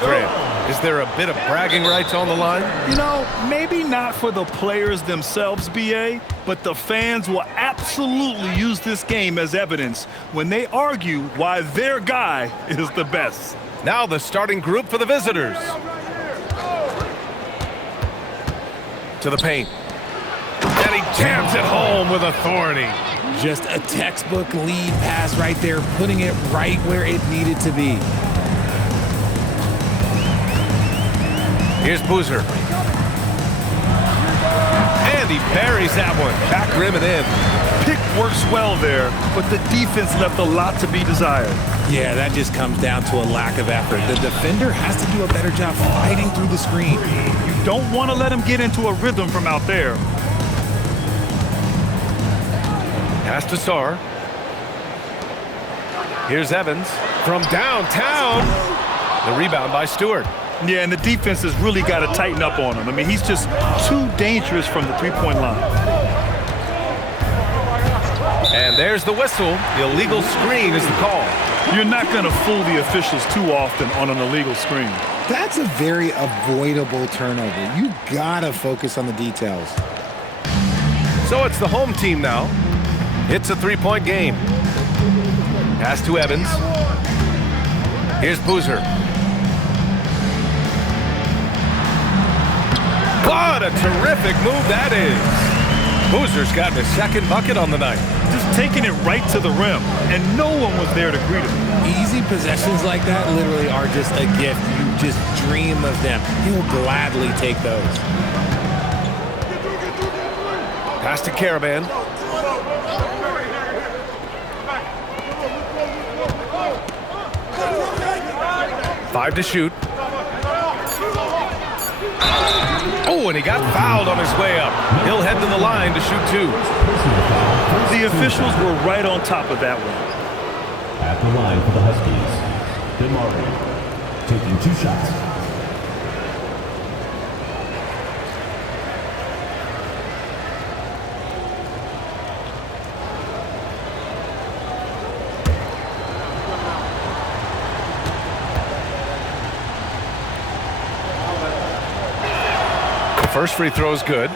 Grant. Is there a bit of bragging rights on the line? You know, maybe not for the players themselves, BA, but the fans will absolutely use this game as evidence when they argue why their guy is the best. Now the starting group for the visitors. To the paint. And he jams it home with authority. Just a textbook lead pass right there, putting it right where it needed to be. Here's Boozer. And he buries that one. Back rim and in. Pick works well there, but the defense left a lot to be desired. Yeah, that just comes down to a lack of effort. The defender has to do a better job fighting through the screen. You don't want to let him get into a rhythm from out there. Pass to Sarr. Here's Evans from downtown. The rebound by Stewart. Yeah, and the defense has really got to tighten up on him. I mean, he's just too dangerous from the three-point line. And there's the whistle. The illegal screen is the call. You're not going to fool the officials too often on an illegal screen. That's a very avoidable turnover. You got to focus on the details. So it's the home team now. It's a three-point game. Pass to Evans. Here's Boozer. What a terrific move that is. Boozer's gotten his second bucket on the night. Just taking it right to the rim, and no one was there to greet him. Easy possessions like that literally are just a gift. You just dream of them. He'll gladly take those. Pass to Caravan. 5 to shoot. Oh, and he got fouled on his way up. He'll head to the line to shoot 2. The officials were right on top of that one. At the line for the Huskies, DeMario taking 2 shots. First free throw is good.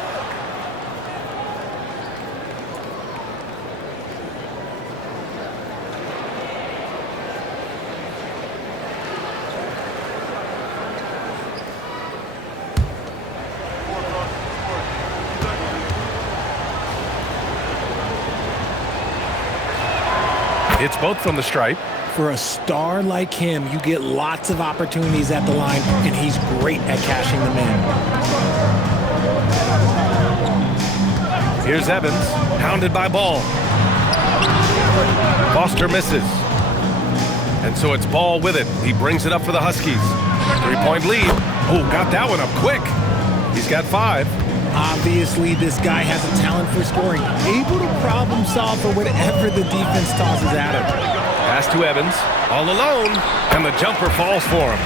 It's both from the stripe. For a star like him, you get lots of opportunities at the line, and he's great at cashing them in. Here's Evans, hounded by Ball. Foster misses. And so it's Ball with it. He brings it up for the Huskies. 3-point lead. Oh, got that one up quick. He's got 5. Obviously, this guy has a talent for scoring, able to problem solve for whatever the defense tosses at him. Pass to Evans, all alone, and the jumper falls for him.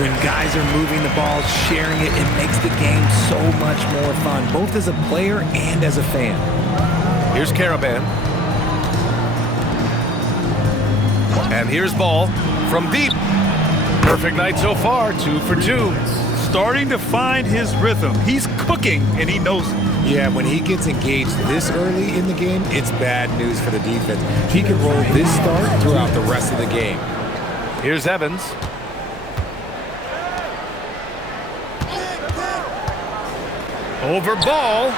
When guys are moving the ball, sharing it, it makes the game so much more fun, both as a player and as a fan. Here's Caravan. And here's Ball from deep. Perfect night so far, 2 for 2. Starting to find his rhythm. He's cooking, and he knows it. Yeah, when he gets engaged this early in the game, it's bad news for the defense. He can roll this start throughout the rest of the game. Here's Evans. Over Ball.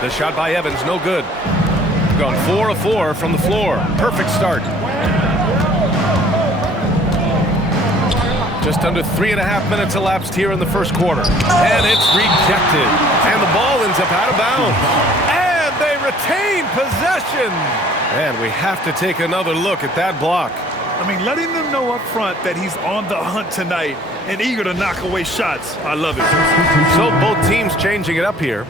The shot by Evans, no good. Gone 4 of 4 from the floor. Perfect start. Just under 3.5 minutes elapsed here in the first quarter. And it's rejected. And the ball ends up out of bounds. And they retain possession. And we have to take another look at that block. I mean, letting them know up front that he's on the hunt tonight and eager to knock away shots. I love it. So both teams changing it up here.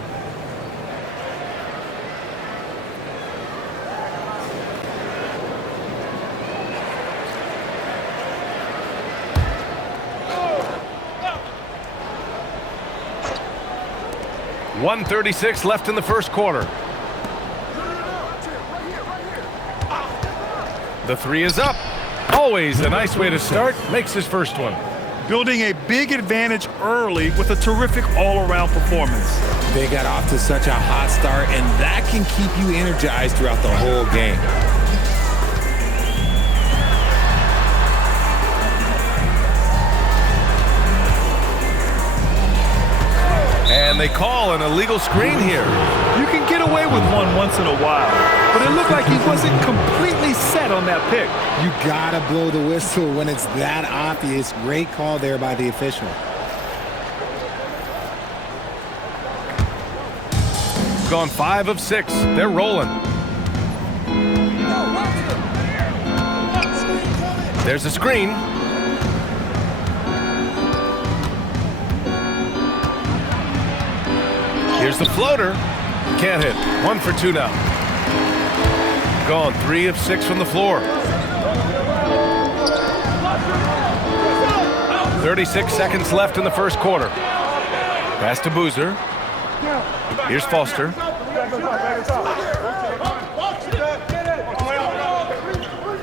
.136 left in the first quarter. The 3 is up. Always a nice way to start. Makes his first one. building a big advantage early with a terrific all-around performance. They got off to such a hot start, and that can keep you energized throughout the whole game. And they call an illegal screen here. You can get away with one once in a while, but it looked like he wasn't completely set on that pick. You gotta blow the whistle when it's that obvious. Great call there by the official. Gone 5 of 6. They're rolling. There's a screen. Here's the floater. Can't hit. 1 for 2 now. Gone 3 of 6 from the floor. 36 seconds left in the first quarter. Pass to Boozer. Here's Foster.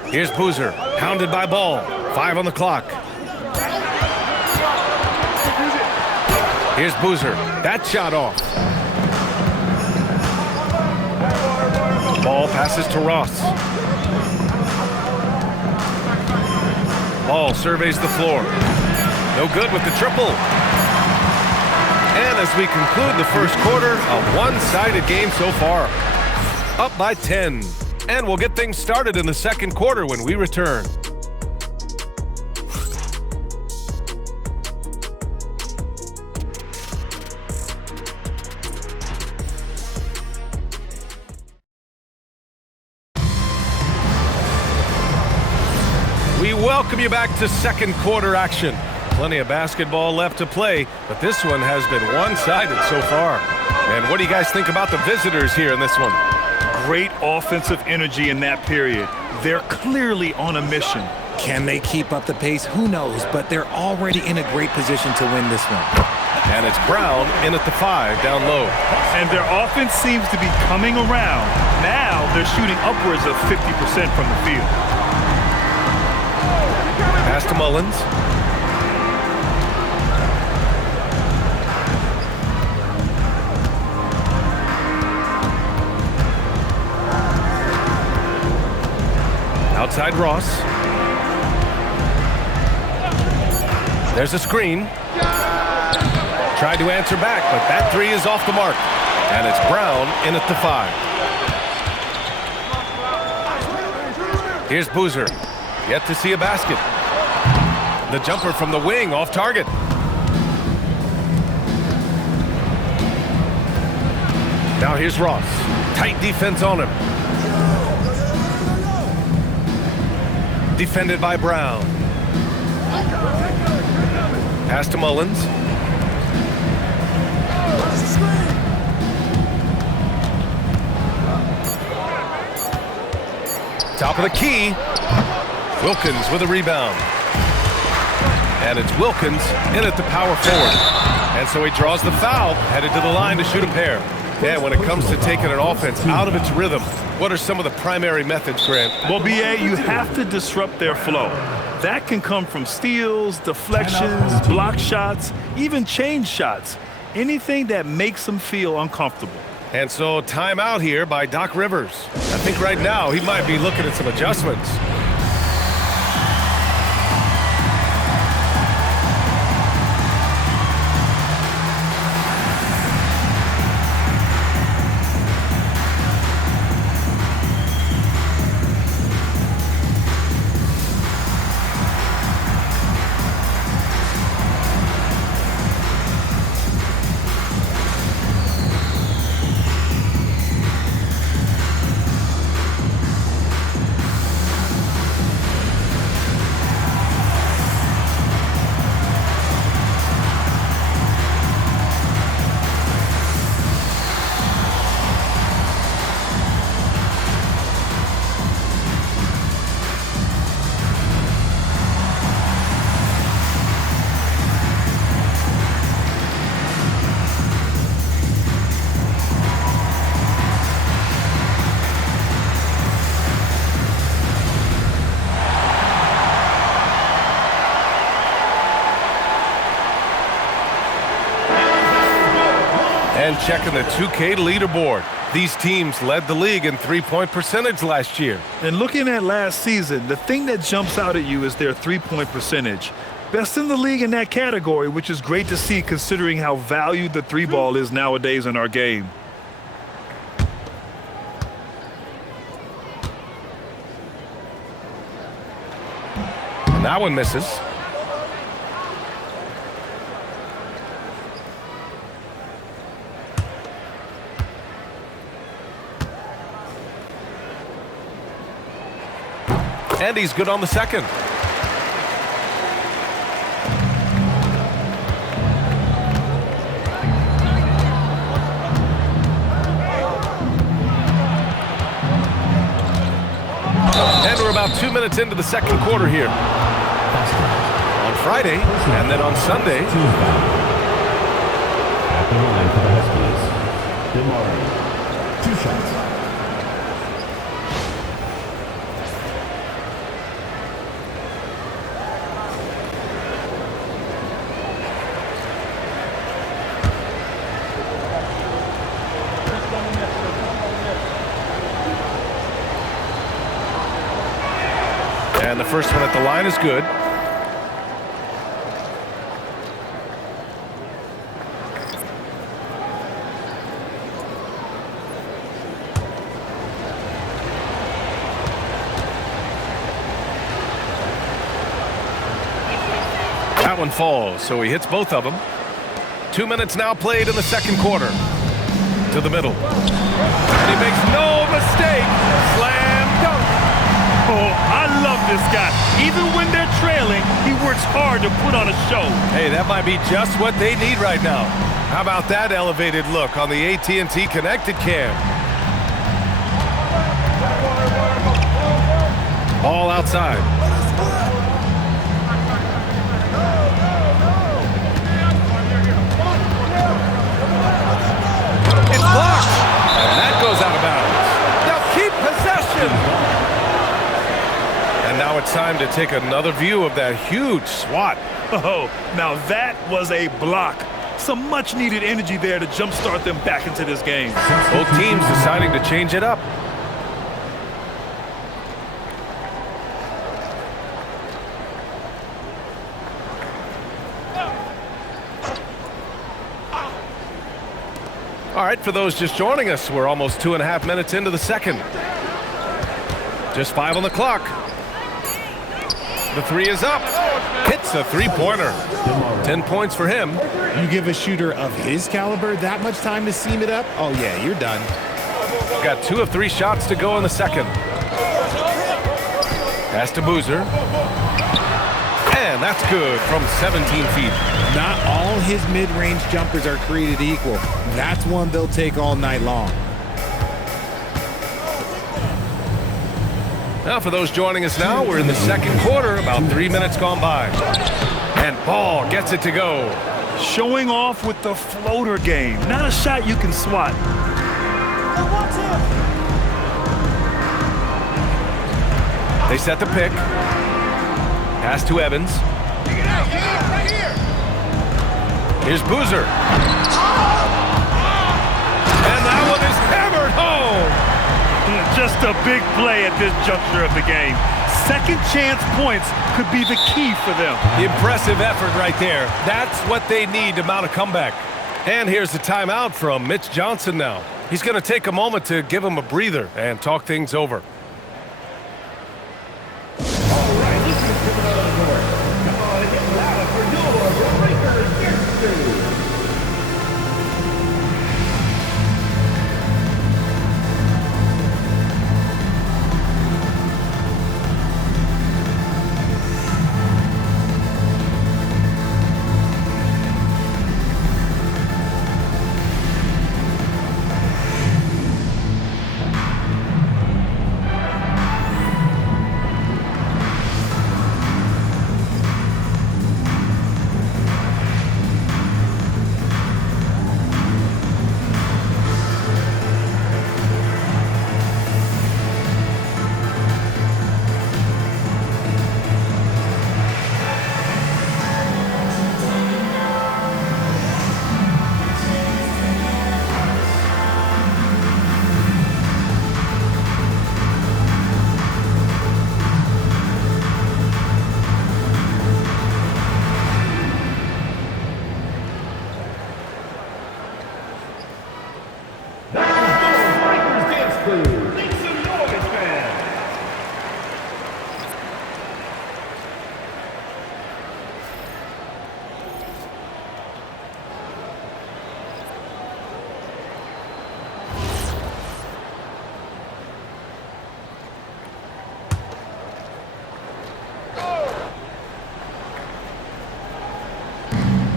Here's Boozer, hounded by Ball. 5 on the clock. Here's Boozer. That shot off. Ball passes to Ross. Ball surveys the floor. No good with the triple. And as we conclude the first quarter, a one-sided game so far. Up by 10. And we'll get things started in the second quarter when we return. We welcome you back to second quarter action. Plenty of basketball left to play, but this one has been one-sided so far. And what do you guys think about the visitors here in this one? Great offensive energy in that period. They're clearly on a mission. Can they keep up the pace? Who knows, but they're already in a great position to win this one. And it's Brown in at the 5, down low. And their offense seems to be coming around. Now they're shooting upwards of 50% from the field. Pass to Mullins. Outside Ross. There's a screen. Tried to answer back, but that 3 is off the mark. And it's Brown in at the 5. Here's Boozer. Yet to see a basket. The jumper from the wing off target. Now here's Ross. Tight defense on him. Defended by Brown. Pass to Mullins. Top of the key. Wilkins with a rebound. And it's Wilkins in at the power forward. And so he draws the foul, headed to the line to shoot a pair. Yeah, when it comes to taking an offense out of its rhythm, what are some of the primary methods, Grant? Well, B.A., you have to disrupt their flow. That can come from steals, deflections, block shots, even change shots. Anything that makes them feel uncomfortable. And so timeout here by Doc Rivers. I think right now he might be looking at some adjustments. And checking the 2K leaderboard. These teams led the league in three-point percentage last year. And looking at last season, the thing that jumps out at you is their three-point percentage. Best in the league in that category, which is great to see considering how valued the three ball is nowadays in our game. And that one misses. And he's good on the second. And we're about 2 minutes into the second quarter here. On Friday, and then on Sunday. At the line for the Huskies, DeMar, 2 shots. And the first one at the line is good. That one falls, so he hits both of them. 2 minutes now played in the second quarter. To the middle. And he makes no mistake. Slam dunk. Oh, I love this guy. Even when they're trailing, he works hard to put on a show. Hey, that might be just what they need right now. How about that elevated look on the AT&T Connected Cam? Ball outside. It's blocked. And that goes out of bounds. Now keep possession. And now it's time to take another view of that huge swat. Oh, now that was a block. Some much-needed energy there to jumpstart them back into this game. Both teams deciding to change it up. All right, for those just joining us, we're almost 2.5 minutes into the second. Just 5 on the clock. The three is up. Hits a three-pointer. 10 points for him. You give a shooter of his caliber that much time to seam it up? Oh, yeah, you're done. Got 2 of 3 shots to go in the second. Pass to Boozer. And that's good from 17 feet. Not all his mid-range jumpers are created equal. That's one they'll take all night long. Now, for those joining us now, we're in the second quarter, about 3 minutes gone by. And Ball gets it to go. Showing off with the floater game. Not a shot you can swat. They set the pick. Pass to Evans. Here's Boozer. And that one is hammered home. Just a big play at this juncture of the game. Second chance points could be the key for them. Impressive effort right there. That's what they need to mount a comeback. And here's the timeout from Mitch Johnson now. He's going to take a moment to give him a breather and talk things over. All right, listen to the court. Come on and get louder for your Breakers Gangsters.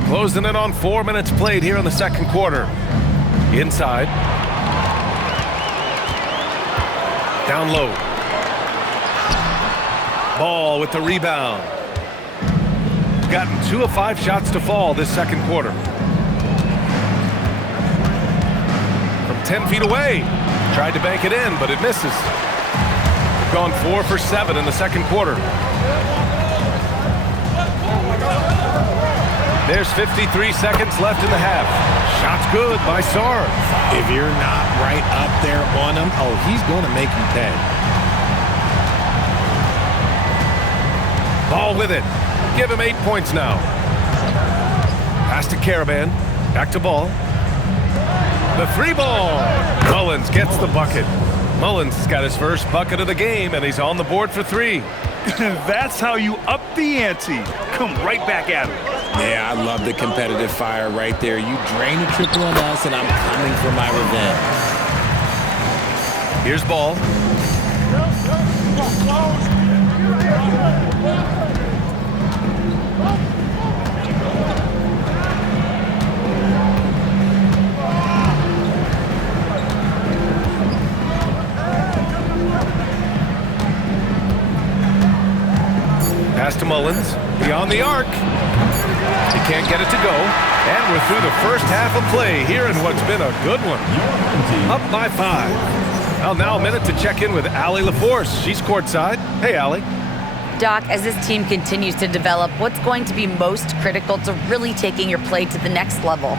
Closing in on 4 minutes played here in the second quarter. Inside. Down low. Ball with the rebound. Gotten 2 of 5 shots to fall this second quarter. From 10 feet away. Tried to bank it in, but it misses. Gone 4 for 7 in the second quarter. There's 53 seconds left in the half. Shot's good by Sarr. If you're not right up there on him, oh, he's going to make you pay. Ball with it. Give him 8 points now. Pass to Caravan. Back to Ball. The 3 ball. Mullins gets the bucket. Mullins has got his first bucket of the game, and he's on the board for 3. That's how you up the ante. Come right back at him. Yeah, I love the competitive fire right there. You drain a triple on us, and I'm coming for my revenge. Here's Ball. Pass to Mullins. Beyond the arc. He can't get it to go. And we're through the first half of play here in what's been a good one. Up by 5. Well, now a minute to check in with Allie LaForce. She's courtside. Hey, Allie. Doc, as this team continues to develop, what's going to be most critical to really taking your play to the next level?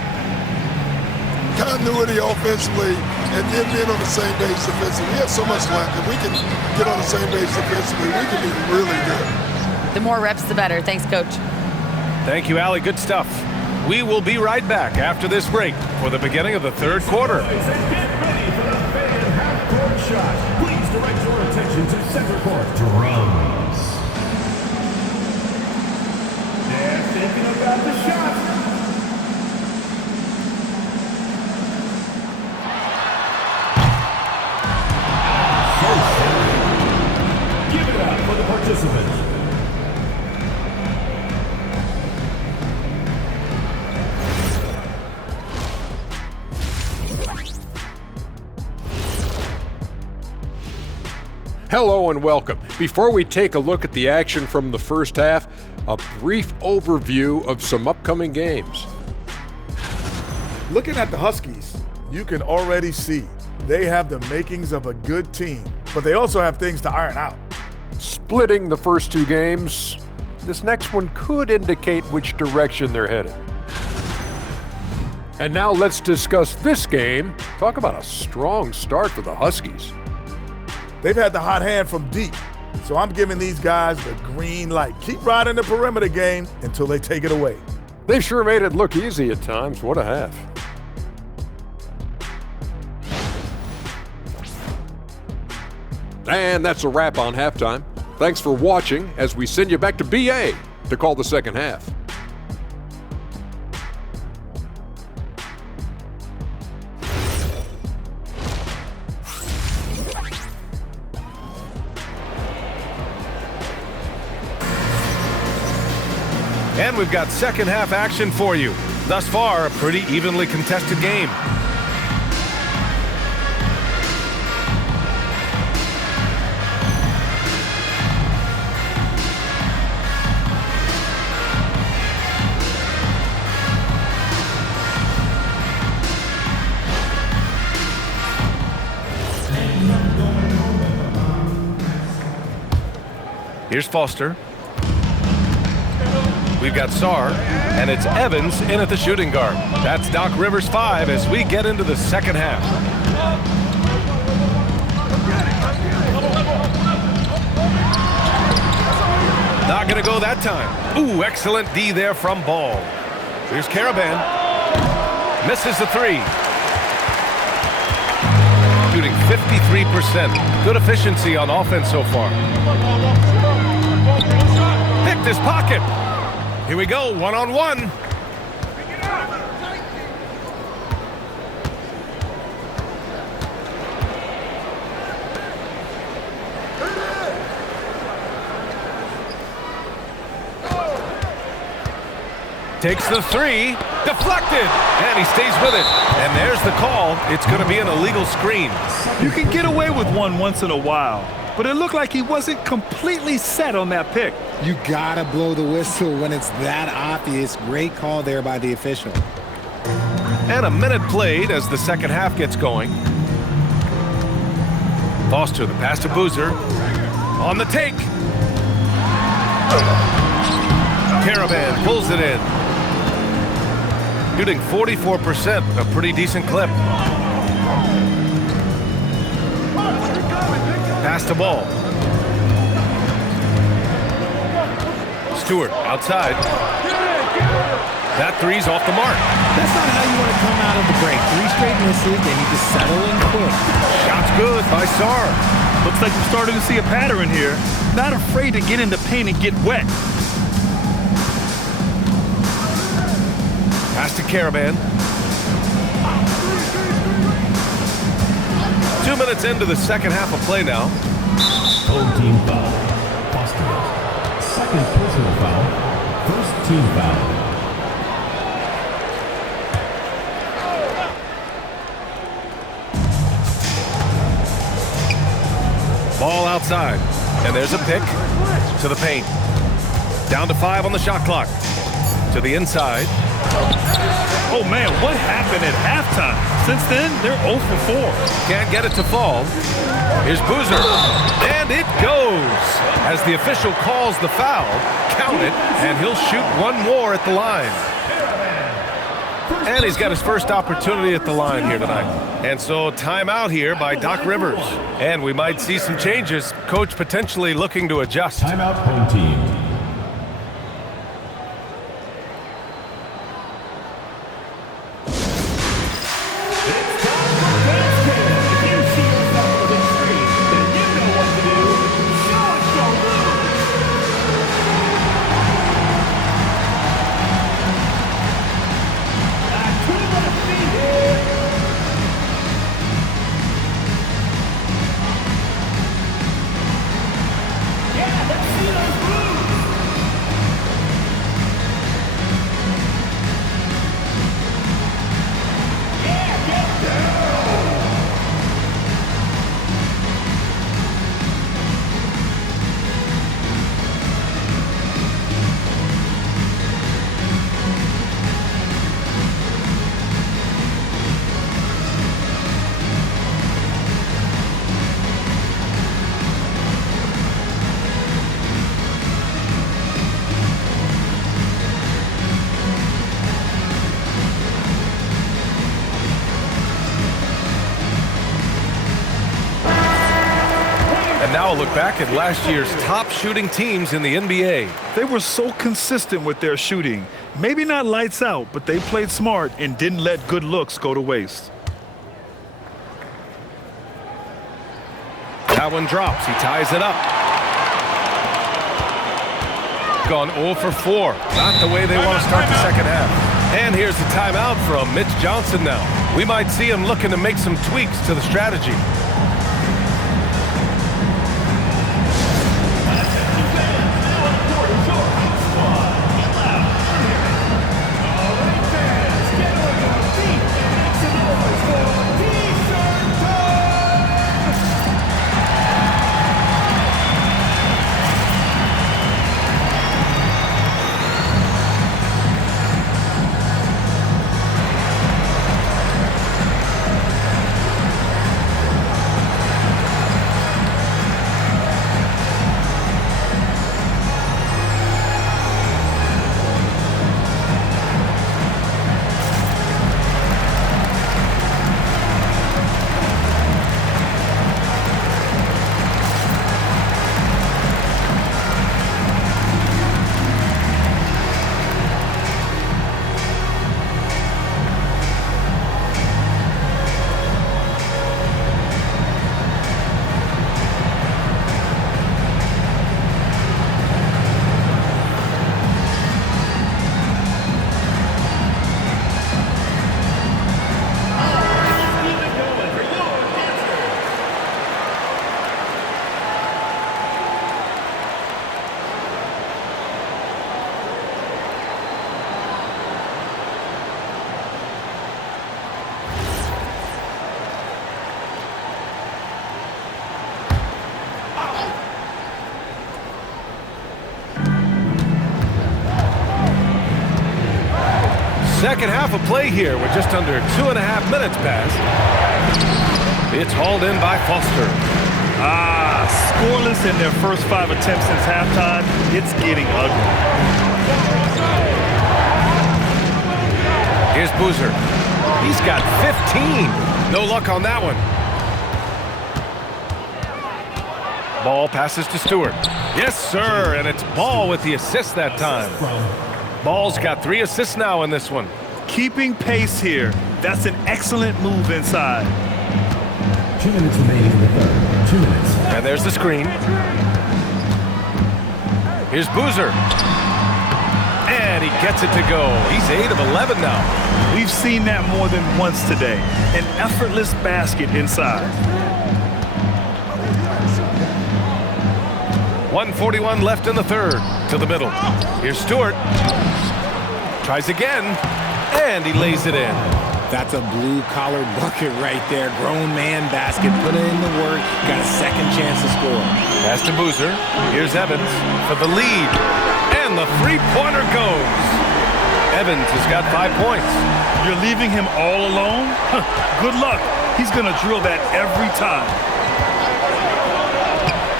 Continuity offensively and then being on the same page defensively. We have so much length. If we can get on the same page defensively, we can be really good. The more reps, the better. Thanks, Coach. Thank you, Allie. Good stuff. We will be right back after this break for the beginning of the third quarter. Get ready for the fan half-court shot. Please direct your attention to center court. Drums. They're thinking about the shot. Give it up for the participants. Hello and welcome. Before we take a look at the action from the first half, a brief overview of some upcoming games. Looking at the Huskies, you can already see they have the makings of a good team, but they also have things to iron out. Splitting the first 2 games, this next one could indicate which direction they're headed. And now let's discuss this game. Talk about a strong start for the Huskies. They've had the hot hand from deep, so I'm giving these guys the green light. Keep riding the perimeter game until they take it away. They sure made it look easy at times. What a half. And that's a wrap on halftime. Thanks for watching as we send you back to BA to call the second half. And we've got second half action for you. Thus far, a pretty evenly contested game. Here's Foster. We've got Sarr, and it's Evans in at the shooting guard. That's Doc Rivers 5 as we get into the second half. Not going to go that time. Ooh, excellent D there from Ball. Here's Caravan. Misses the 3. Shooting 53%. Good efficiency on offense so far. Picked his pocket. Here we go, one-on-one. Takes the three. Deflected. And he stays with it. And there's the call. It's going to be an illegal screen. You can get away with one once in a while, but it looked like he wasn't completely set on that pick. You gotta blow the whistle when it's that obvious. Great call there by the official. And a minute played as the second half gets going. Foster, the pass to Boozer. On the take. Caravan pulls it in. Shooting 44%, a pretty decent clip. Pass to ball. Stewart outside. That three's off the mark. That's not how you want to come out of the break. 3 straight misses, they need to settle in quick. Shot's good by Sarr. Looks like we're starting to see a pattern here. Not afraid to get in the paint and get wet. Pass to Caravan. 2 minutes into the second half of play now. Home team foul. Foster. Second personal foul. First team foul. Ball outside. And there's a pick to the paint. Down to 5 on the shot clock. To the inside. Oh, man, what happened at halftime? Since then, they're 0 for 4. Can't get it to fall. Here's Boozer. And it goes. As the official calls the foul, count it, and he'll shoot one more at the line. And he's got his first opportunity at the line here tonight. And so timeout here by Doc Rivers. And we might see some changes. Coach potentially looking to adjust. Timeout, home team. And now a look back at last year's top shooting teams in the NBA. They were so consistent with their shooting. Maybe not lights out, but they played smart and didn't let good looks go to waste. That one drops. He ties it up. Gone 0 for 4. Not the way they want to start the second half. And here's the timeout from Mitch Johnson now. We might see him looking to make some tweaks to the strategy. Second half of play here with just under 2.5 minutes passed. It's hauled in by Foster. Scoreless in their first 5 attempts since halftime. It's getting ugly. Here's Boozer. He's got 15. No luck on that one. Ball passes to Stewart. Yes, sir, and it's Ball with the assist that time. Ball's got 3 assists now in this one. Keeping pace here. That's an excellent move inside. 2 minutes remaining in the third. 2 minutes. And there's the screen. Here's Boozer. And he gets it to go. He's 8 of 11 now. We've seen that more than once today. An effortless basket inside. 1:41 left in the third. To the middle. Here's Stewart. Tries again. And he lays it in. That's a blue-collar bucket right there. Grown man basket. Put in the work. Got a second chance to score. Pass to Boozer. Here's Evans for the lead. And the three-pointer goes. Evans has got 5 points. You're leaving him all alone? Good luck. He's going to drill that every time.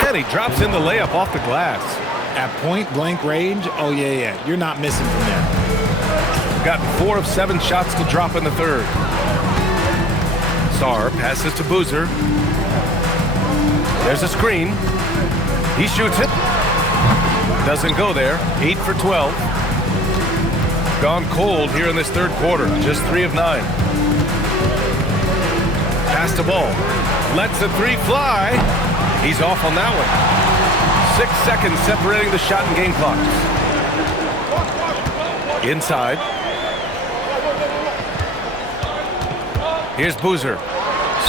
And he drops in the layup off the glass. At point-blank range, oh, yeah. You're not missing from there. Gotten 4 of 7 shots to drop in the third. Sarr passes to Boozer. There's a screen. He shoots it. Doesn't go there. 8 for 12. Gone cold here in this third quarter. Just 3 of 9. Pass the ball. Lets the 3 fly. He's off on that one. 6 seconds separating the shot and game clocks. Inside. Here's Boozer.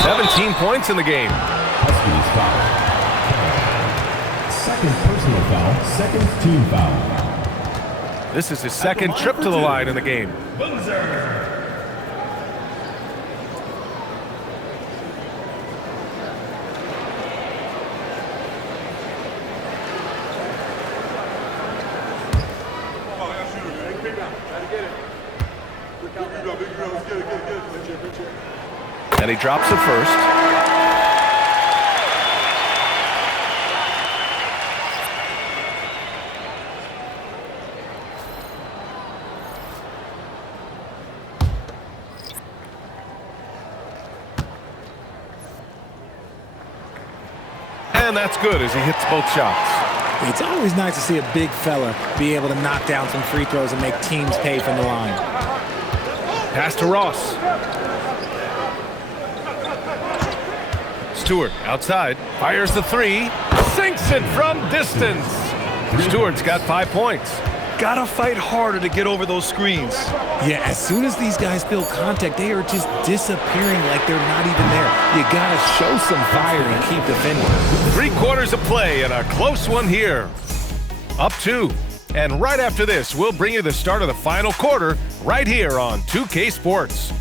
17 points in the game. Huskies foul. Second personal foul. Second team foul. This is his second trip to the line in the game. Boozer. And he drops it first. And that's good as he hits both shots. It's always nice to see a big fella be able to knock down some free throws and make teams pay from the line. Pass to Ross. Stewart outside, fires the 3, sinks it from distance. Stewart's got 5 points. Gotta fight harder to get over those screens. Yeah, as soon as these guys feel contact, they are just disappearing like they're not even there. You gotta show some fire and keep defending. 3 quarters of play and a close one here. Up 2. And right after this, we'll bring you the start of the final quarter right here on 2K Sports.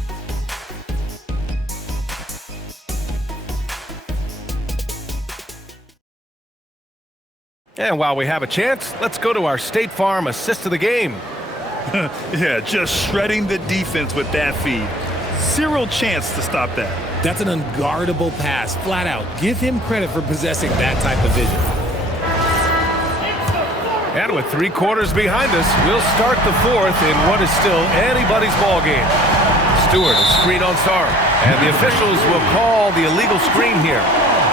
And while we have a chance, let's go to our State Farm assist of the game. Yeah, just shredding the defense with that feed. Zero chance to stop that. That's an unguardable pass, flat out. Give him credit for possessing that type of vision. And with 3 quarters behind us, we'll start the fourth in what is still anybody's ball game. Stewart, a screen on Sarr, and the officials will call the illegal screen here.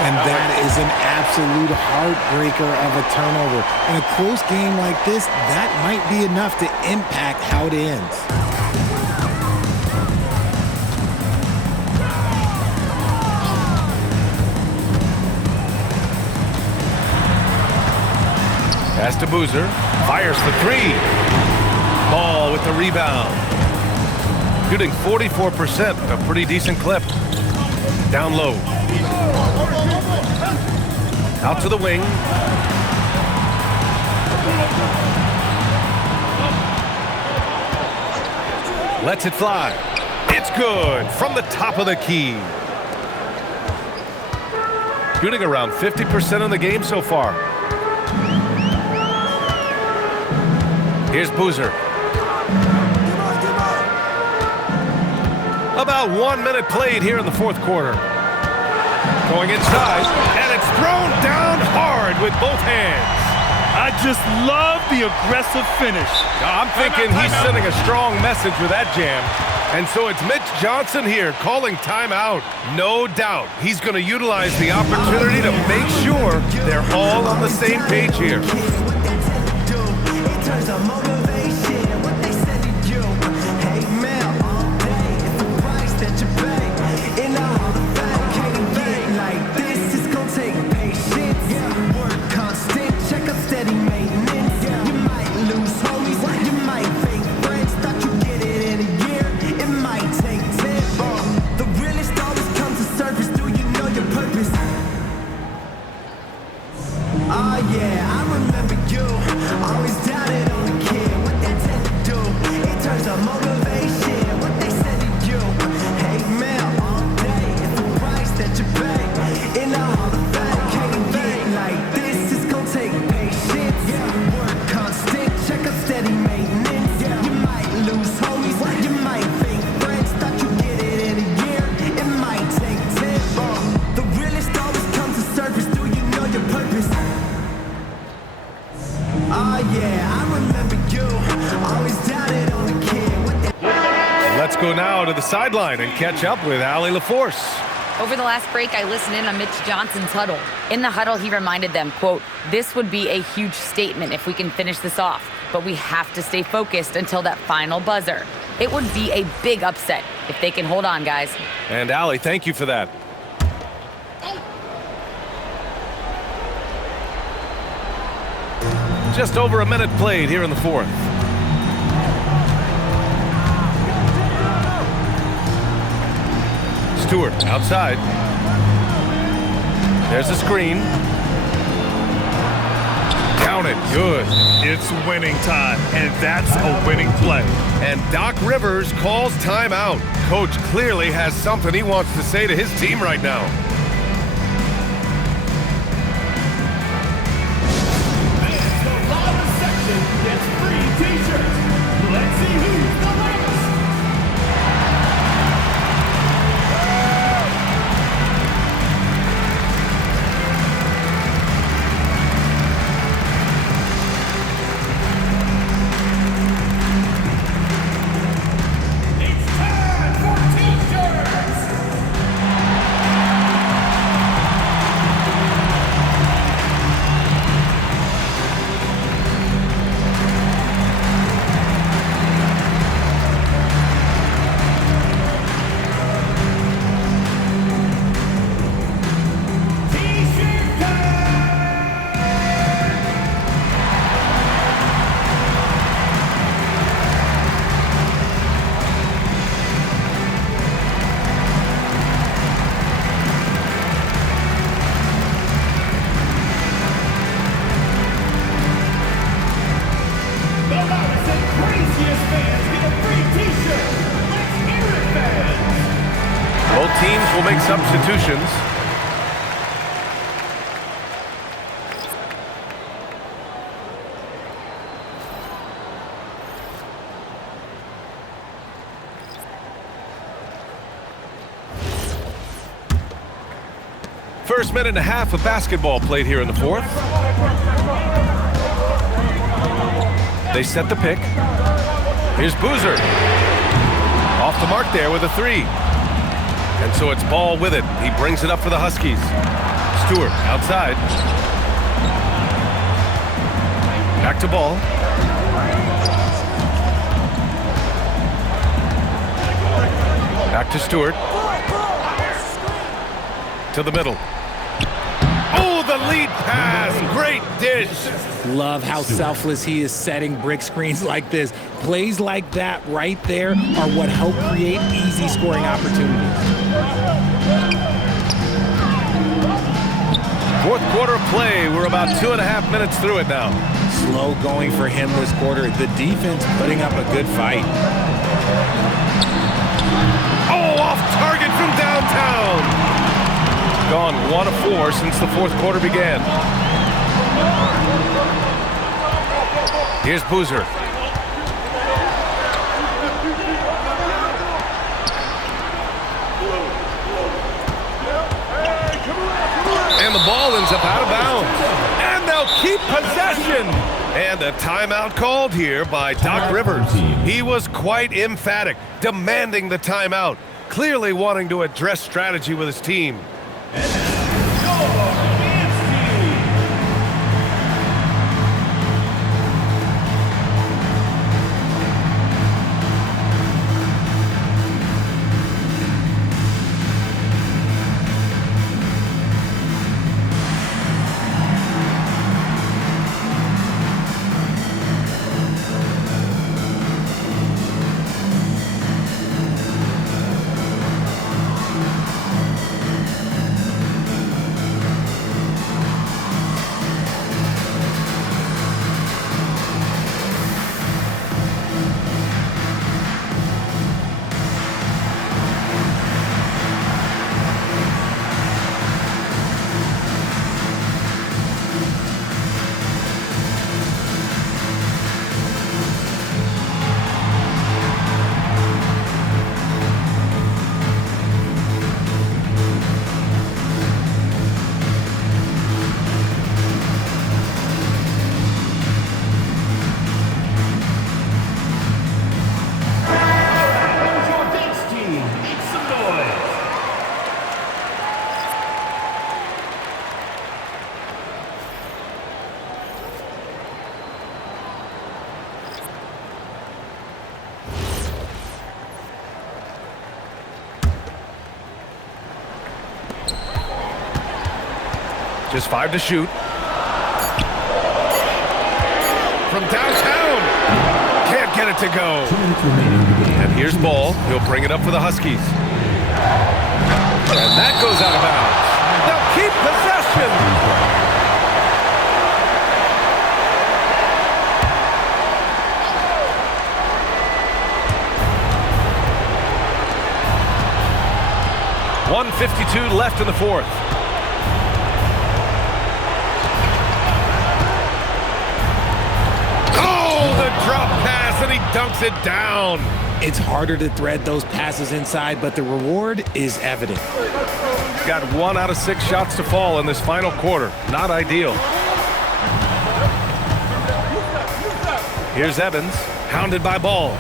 And that is an absolute heartbreaker of a turnover. In a close game like this, that might be enough to impact how it ends. Pass to Boozer, fires the 3. Ball with the rebound. Shooting 44%, a pretty decent clip. Down low. Out to the wing. Lets it fly. It's good from the top of the key. Shooting around 50% of the game so far. Here's Boozer. About 1 minute played here in the fourth quarter. Going inside, and it's thrown down hard with both hands. I just love the aggressive finish. I'm thinking he's sending a strong message with that jam. And so it's Mitch Johnson here calling timeout. No doubt he's going to utilize the opportunity to make sure they're all on the same page here. Let's go now to the sideline and catch up with Allie LaForce. Over the last break, I listened in on Mitch Johnson's huddle. In the huddle, he reminded them, quote, "This would be a huge statement if we can finish this off, but we have to stay focused until that final buzzer. It would be a big upset if they can hold on, guys." And Allie, thank you for that. Just over a minute played here in the fourth. Stewart outside. There's a screen. Count it. Good. It's winning time, and that's a winning play. And Doc Rivers calls timeout. Coach clearly has something he wants to say to his team right now. The bottom section gets free t-shirts. Let's see who's the latest. Both teams will make substitutions. First minute and a half of basketball played here in the fourth. They set the pick. Here's Boozer. Off the mark there with a three. And so it's Ball with it. He brings it up for the Huskies. Stewart outside. Back to Ball. Back to Stewart. To the middle. Oh, the lead pass. Great dish. Love how selfless he is setting brick screens like this. Plays like that right there are what help create easy scoring opportunities. Fourth quarter play. We're about 2.5 minutes through it now. Slow going for him this quarter. The defense putting up a good fight. Oh, off target from downtown. Gone 1 of 4 since the fourth quarter began. Here's Boozer. possession. And a timeout called here by Doc Rivers. He was quite emphatic, demanding the timeout, clearly wanting to address strategy with his team. Just 5 to shoot. From downtown. Can't get it to go. And here's Ball. He'll bring it up for the Huskies. And that goes out of bounds. They'll keep possession. .152 left in the fourth. Drop pass, and he dunks it down. It's harder to thread those passes inside, but the reward is evident. Got 1 out of 6 shots to fall in this final quarter. Not ideal. Here's Evans, hounded by Ball.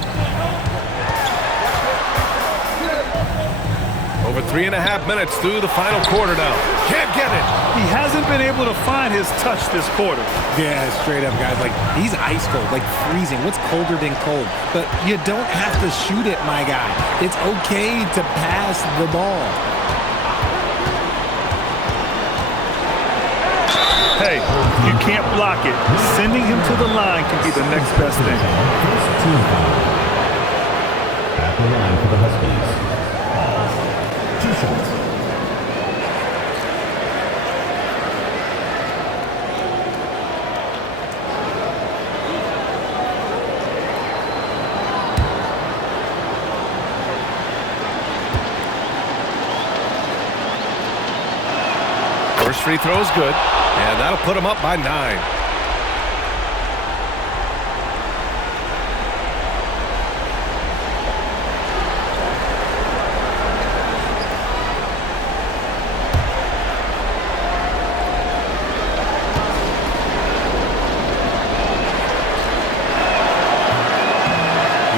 Over 3.5 minutes through the final quarter now. Can't get it. He hasn't been able to find his touch this quarter. Yeah, straight up, guys. Like, he's ice cold, like freezing. What's colder than cold? But you don't have to shoot it, my guy. It's okay to pass the ball. Hey, you can't block it. Sending him to the line can be the next best thing. At the line for the Huskies. 2 shots. First free throw is good, and that'll put him up by 9.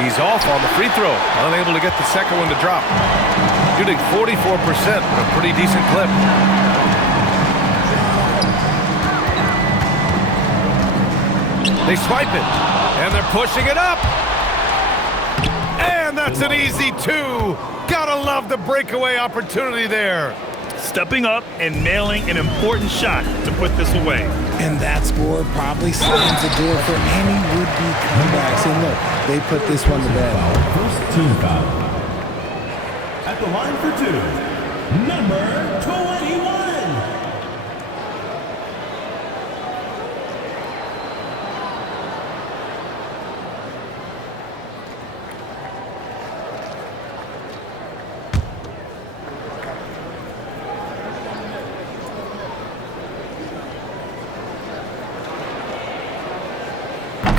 He's off on the free throw, unable to get the second one to drop. Shooting 44%, a pretty decent clip. They swipe it, and they're pushing it up. And that's an easy 2. Gotta love the breakaway opportunity there. Stepping up and nailing an important shot to put this away. And that score probably slams the door for any would-be comebacks. And look, they put this one to bed. First team foul. At the line for 2, number 21.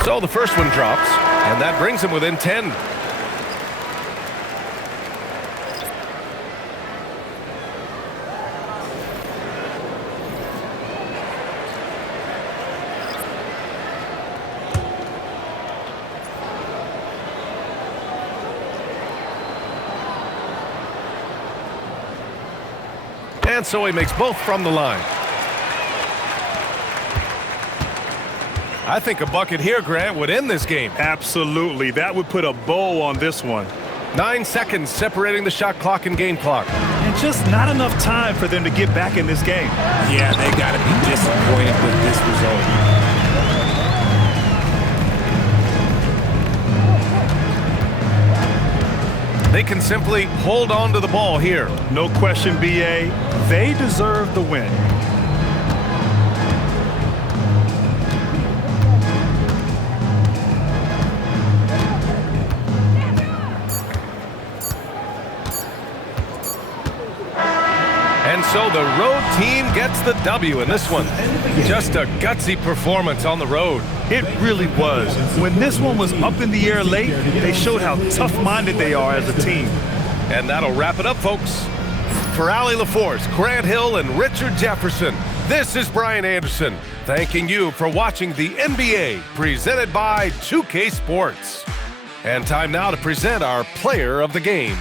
So the first one drops, and that brings him within 10. And so he makes both from the line. I think a bucket here, Grant, would end this game. Absolutely. That would put a bow on this one. 9 seconds separating the shot clock and game clock. And just not enough time for them to get back in this game. Yeah, they got to be disappointed with this result. They can simply hold on to the ball here. No question, BA. They deserve the win. And so the road team gets the W in this one. Just a gutsy performance on the road. It really was. When this one was up in the air late, they showed how tough-minded they are as a team. And that'll wrap it up, folks. For Allie LaForce, Grant Hill, and Richard Jefferson, this is Brian Anderson, thanking you for watching the NBA presented by 2K Sports. And time now to present our player of the game.